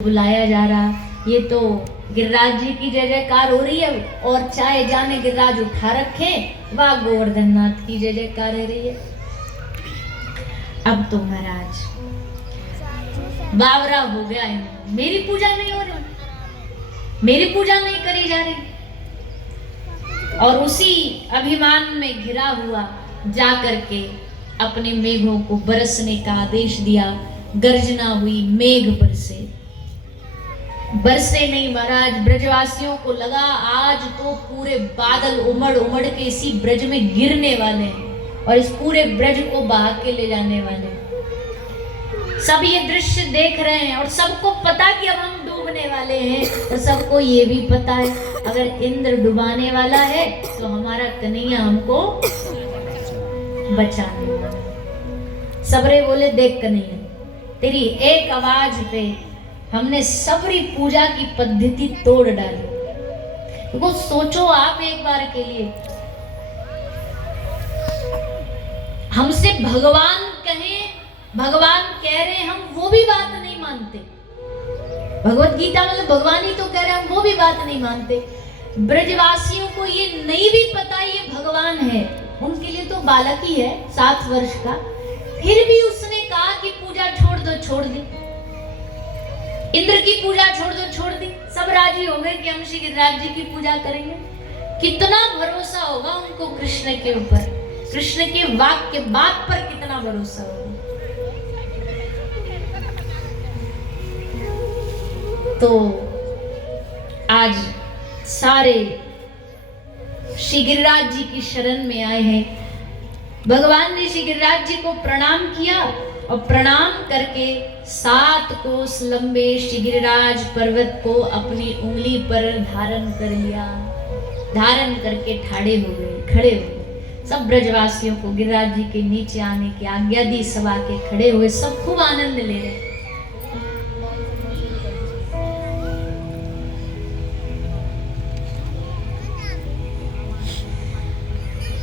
बुलाया जा रहा। ये तो गिरिराज जी की जय जयकार हो रही है और चाहे जाने गिरिराज उठा रखे, वाह गोवर्धन नाथ की जय जयकार हो रही है। अब तो महाराज बावरा हो गया है, मेरी पूजा नहीं हो रही, मेरी पूजा नहीं करी जा रही। और उसी अभिमान में घिरा हुआ जा करके अपने मेघों को बरसने का आदेश दिया। गर्जना हुई, मेघ बरसे नहीं महाराज। ब्रजवासियों को लगा आज तो पूरे बादल उमड़ उमड़ के इसी ब्रज में गिरने वाले हैं और इस पूरे ब्रज को बहा के ले जाने वाले हैं। सब ये दृश्य देख रहे हैं और सबको पता कि अब हम डूबने वाले हैं, और सबको ये भी पता है अगर इंद्र डुबाने वाला है तो हमारा कन्हैया हमको बचाने वाला है। सबरे बोले देख कन्हैया, तेरी एक आवाज पे हमने सबरी पूजा की पद्धति तोड़ डाली। वो सोचो आप एक बार के लिए, हमसे भगवान कहें, भगवान कह रहे हैं, हम वो भी बात नहीं मानते। भगवत गीता मतलब भगवान ही तो कह रहे हैं, हम वो भी बात नहीं मानते। ब्रजवासियों को ये नहीं भी पता ये भगवान है, उनके लिए तो बालक ही है 7 वर्ष का, फिर भी उसने कहा कि पूजा छोड़ दो, छोड़ दी। इंद्र की पूजा छोड़ दो, छोड़ दी। सब राजी हो गए कि हम श्री गिरिराज जी की पूजा करेंगे। कितना भरोसा होगा उनको कृष्ण के ऊपर, कृष्ण के वाक्य बात पर कितना भरोसा होगा। तो आज सारे श्री गिरिराज जी की शरण में आए हैं। भगवान ने श्री गिरिराज जी को प्रणाम किया और प्रणाम करके 7 कोस लंबे श्री गिरिराज पर्वत को अपनी उंगली पर धारण कर लिया। धारण करके ठाड़े हो गए, खड़े हो गए। सब ब्रजवासियों को गिरिराज जी के नीचे आने की आज्ञा दी, सभा के खड़े हुए, सब खूब आनंद ले रहे।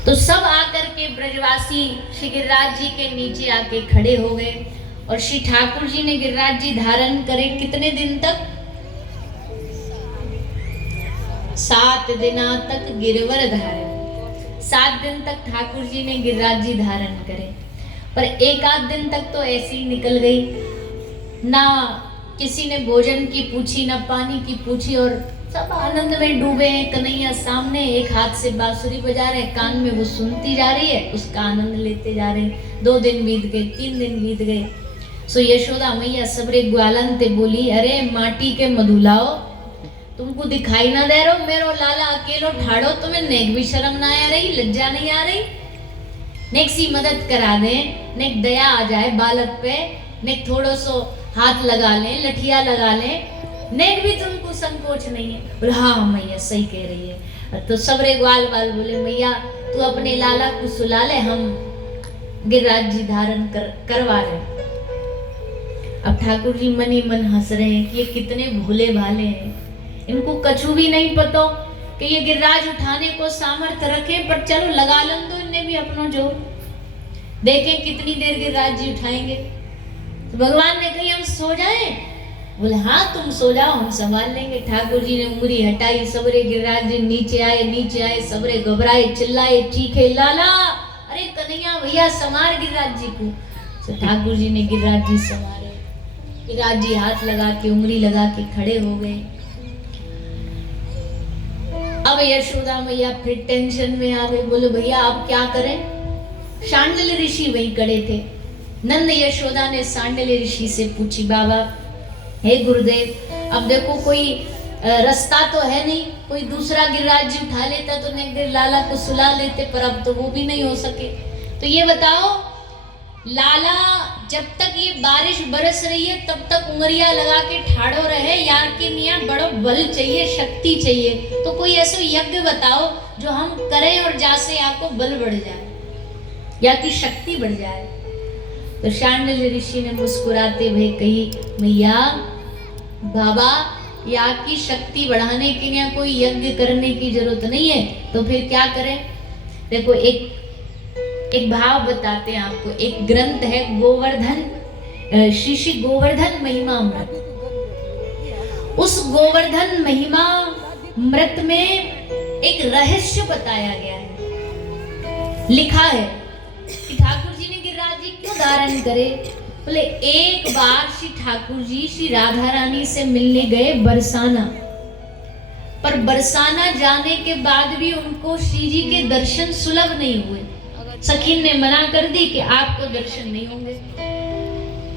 तो सब आकर के ब्रजवासी श्री गिरिराज जी के नीचे आके खड़े हो गए और श्री ठाकुर जी ने गिरिराज जी धारण करे कितने दिन तक? 7 दिन तक गिरवर धारण। 7 दिन तक ठाकुर जी ने गिरिराज जी धारण करे। पर एक आध दिन तक तो ऐसी ही निकल गई, ना किसी ने भोजन की पूछी, ना पानी की पूछी, और सब आनंद में डूबे हैं। कन्हैया सामने एक हाथ से बांसुरी बजा रहे, कान में वो सुनती जा रही है, उसका आनंद लेते जा रहे हैं। 2 दिन बीत गए, 3 दिन बीत गए। सो यशोदा मैया सबरे ग्वालन ते बोली, अरे माटी के मधुलाओ, तुमको दिखाई ना दे रहो मेरो लाला अकेलो ठाड़ो, तुम्हें नेक भी शर्म ना आ रही, लज्जा नहीं आ रही? नेक सी मदद करा दे, नेक दया आ जाए बालक पे, नेक थोड़ो सो हाथ लगा ले, लठिया लगा ले, नेक भी तुमको संकोच नहीं है। बोले हाँ मैया सही कह रही है। तो सबरे ग्वाल बाल बोले मैया तू अपने लाला को सुला ले, हम गिरिराज जी धारण करवा रहे। अब ठाकुर जी मन ही मन हंस रहे हैं कि ये कितने भोले भाले हैं, इनको कछु भी नहीं पता कि ये गिरिराज उठाने को सामर्थ्य रखे, पर चलो लगा लन दो इन्हें भी अपना जोर, देखें कितनी देर गिरिराज जी उठाएंगे। तो भगवान ने कही हम सो जाएं? बोले हाँ तुम सो जाओ, हम संभाल लेंगे। ठाकुर जी ने उंगली हटाई, सबरे गिरिराज जी नीचे आए, सबरे घबराए, चिल्लाए, चीखे, लाला अरे कन्हैया भैया समार गिरिराज जी को। तो ठाकुर जी ने गिरिराज जी संवारे। गिरिराज जी हाथ लगा के, उंगली लगा के खड़े हो गए। अब यशोदा मैया फिर टेंशन में आ गई, बोले भैया अब क्या करें? शांडिल्य ऋषि वहीं खड़े थे। नंद यशोदा ने शांडिल्य ऋषि से पूछी, बाबा हे गुरुदेव अब देखो कोई रास्ता तो है नहीं, कोई दूसरा गिरिराज जी उठा लेता तो नेक लाला को सुला लेते, पर अब तो वो भी नहीं हो सके। तो ये बताओ लाला जब तक ये बारिश बरस रही है तब तक उंगलियां लगा के ठाड़ो रहे, यार के मियाँ बड़ो बल चाहिए, शक्ति चाहिए, तो कोई ऐसा यज्ञ बताओ जो हम करें और जैसे आपको बल बढ़ जाए या की शक्ति बढ़ जाए। तो शांडिल्य ऋषि ने मुस्कुराते हुए कही, मैया बाबा या की शक्ति बढ़ाने के लिए कोई यज्ञ करने की जरूरत नहीं है, तो फिर क्या करें? देखो एक भाव बताते हैं आपको। एक ग्रंथ है गोवर्धन, श्री श्री गोवर्धन महिमा अमृत। उस गोवर्धन महिमा मृत में एक रहस्य बताया गया है। लिखा है कि ठाकुर जी ने गिरिराज जी क्यों धारण करे। बोले एक बार श्री ठाकुर जी श्री राधा रानी से मिलने गए बरसाना, पर बरसाना जाने के बाद भी उनको श्री जी के दर्शन सुलभ नहीं हुए। सखीन ने मना कर दी कि आपको दर्शन नहीं होंगे।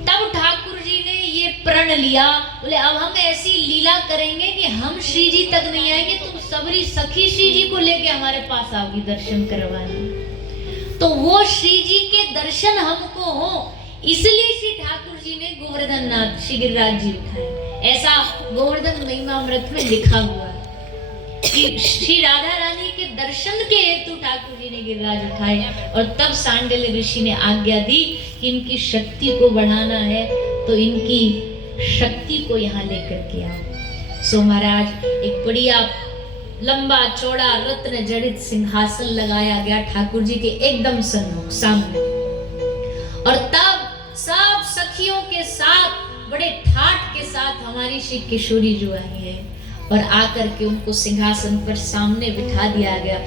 तब ठाकुर जी ने ये प्रण लिया, बोले अब हम ऐसी लीला करेंगे कि हम श्री जी तक नहीं आएंगे, तुम सबरी सखी श्री जी को लेके हमारे पास आओगी दर्शन करवाने। तो वो श्री जी के दर्शन हमको हो, इसलिए श्री ठाकुर जी ने गोवर्धन नाथ श्री गिरिराज जी उठाए। ऐसा गोवर्धन महिमामृत में लिखा हुआ है कि श्री राधा रानी के दर्शन के हेतु ठाकुर जी ने गिरिराज उठाए। और तब सांडिल्य ऋषि ने आज्ञा दी कि इनकी शक्ति को बढ़ाना है तो इनकी शक्ति को यहाँ लेकर के आओ। सो महाराज एक बढ़िया लंबा चौड़ा रत्न जड़ित सिंहासन लगाया गया ठाकुर जी के एकदम सन्मुख सामने। और तब सब सखियों के साथ बड़े ठाठ के साथ हमारी श्री किशोरी जो आई है और आकर के उनको सिंहासन पर सामने बिठा दिया गया।